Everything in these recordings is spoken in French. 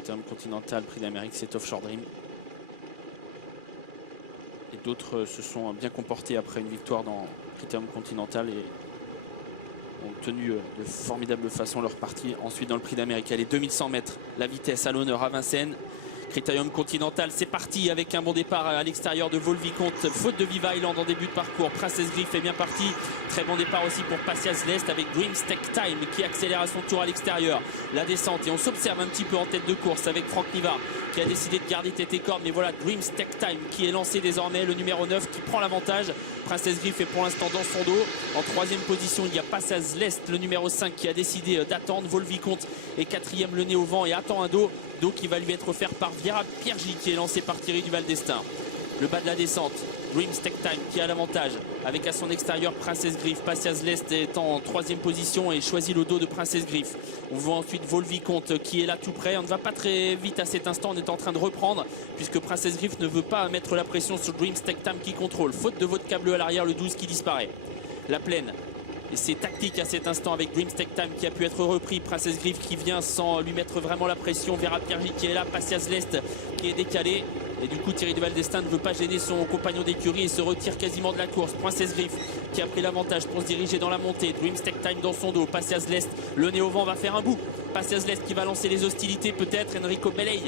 Critérium Continental, Prix d'Amérique, c'est Offshore Dream. Et d'autres se sont bien comportés après une victoire dans Critérium Continental et ont tenu de formidable façon leur partie. Ensuite dans le Prix d'Amérique, les 2100 mètres, la vitesse à l'honneur à Vincennes. Critérium Continental, c'est parti avec un bon départ à l'extérieur de Volvicomte. Faute de Viva Island en début de parcours. Princess Griff est bien parti. Très bon départ aussi pour Pasias Lest avec Dreams Tech Time qui accélère à son tour à l'extérieur. La descente et on s'observe un petit peu en tête de course avec Franck Nivard qui a décidé de garder tête et corde. Mais voilà Dreams Tech Time qui est lancé désormais, le numéro 9 qui prend l'avantage. Princess Griff est pour l'instant dans son dos. En troisième position, il y a Pasias Lest, le numéro 5 qui a décidé d'attendre. Volvicomte est quatrième, le nez au vent et attend un dos qui va lui être offert par Viera Piergi qui est lancé par Thierry Duval d'Estaing. Le bas de la descente, Dreams Tech Time qui a l'avantage avec à son extérieur Princess Griff. Pasias Lest est en troisième position et choisit le dos de Princess Griff. On voit ensuite Volvicomte qui est là tout près. On ne va pas très vite à cet instant, on est en train de reprendre puisque Princess Griff ne veut pas mettre la pression sur Dreams Tech Time qui contrôle. Faute de vodka bleu à l'arrière, le 12 qui disparaît. La plaine. Et c'est tactique à cet instant avec Dreams Tech Time qui a pu être repris. Princess Griff qui vient sans lui mettre vraiment la pression. Vera Piergi qui est là. Pasias Lest qui est décalé. Et du coup Thierry Duval d'Estaing ne veut pas gêner son compagnon d'écurie et se retire quasiment de la course. Princess Griff qui a pris l'avantage pour se diriger dans la montée. Dreams Tech Time dans son dos. Pasias Lest, le nez au vent, va faire un bout. Pasias Lest qui va lancer les hostilités peut-être. Enrico Beley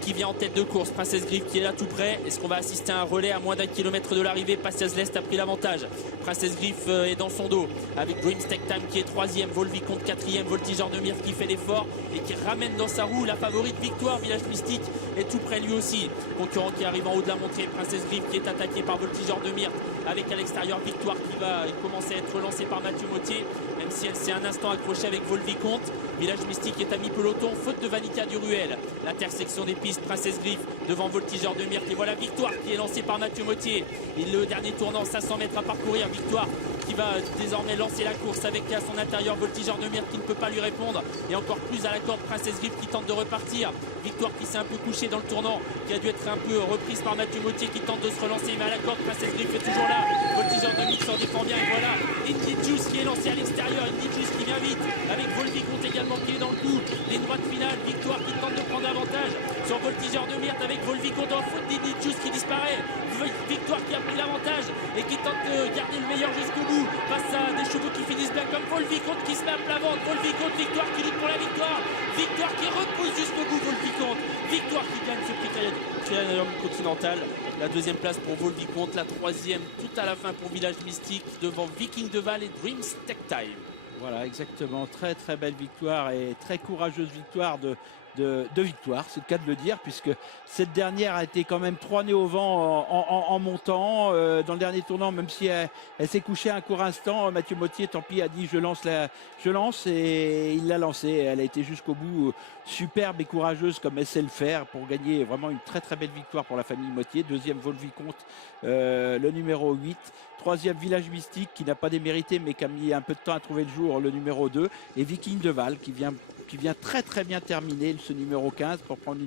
qui vient en tête de course. Princess Griff qui est là tout près. Est-ce qu'on va assister à un relais à moins d'un kilomètre de l'arrivée? Pasias Lest a pris l'avantage. Princess Griff est dans son dos avec Dreams Tech Time qui est troisième. Volvicomte quatrième. Voltigeur de Myrte qui fait l'effort et qui ramène dans sa roue la favorite Victoire. Village Mystique est tout près lui aussi. Concurrent qui arrive en haut de la montée. Princess Griff qui est attaqué par Voltigeur de Myrte avec à l'extérieur Victoire qui va commencer à être lancée par Mathieu Mottier, même si elle s'est un instant accrochée avec Volvicomte. Village Mystique est à mi-peloton, faute de Vanica Duruel. L'intersection des pistes, Princess Griff devant Voltigeur de Myrte. Et voilà Victoire qui est lancée par Mathieu Mottier. Et le dernier tournant, 500 mètres à parcourir. Victoire qui va désormais lancer la course avec à son intérieur Voltigeur de Myrte qui ne peut pas lui répondre. Et encore plus à la corde Princess Griff qui tente de repartir. Victoire qui s'est un peu couchée dans le tournant, qui a dû être un peu reprise par Mathieu Mottier qui tente de se relancer. Mais à la corde, Princess Griff est toujours là. Voltigeur de Myrte s'en défend bien. Et voilà Indy Juice qui est lancé à l'extérieur. Indy Juice qui vient vite avec Volvicomte également qui est dans le coup. Les droites finales, Victoire qui tente de prendre avantage sur Voltigeur de Myrte avec Volvicomte en faute d'Indy Juice qui disparaît. Victoire qui a pris l'avantage et qui tente de garder le meilleur jusqu'au bout face à des chevaux qui finissent bien comme Volvicomte qui se met à plat ventre. Volvicomte, Victoire qui lutte pour la victoire. Victoire qui repousse jusqu'au bout Volvicomte. Victoire qui gagne ce Critérium Continental. La deuxième place pour Volvicomte, la troisième tout à la fin pour Village Mystique devant Viking de Val et Dreams Tech Time. Voilà, exactement. Très très belle victoire et très courageuse victoire de Victoire, c'est le cas de le dire, puisque cette dernière a été quand même 3 nez au vent en montant. Dans le dernier tournant, même si elle s'est couchée un court instant, Mathieu Mottier, tant pis, a dit je lance et il l'a lancée. Elle a été jusqu'au bout superbe et courageuse comme elle sait le faire pour gagner vraiment une très très belle victoire pour la famille Mottier. Deuxième Volvicomte, le numéro 8. Troisième Village Mystique qui n'a pas démérité mais qui a mis un peu de temps à trouver le jour, le numéro 2. Et Viking de Val qui vient très très bien terminer ce numéro 15 pour prendre une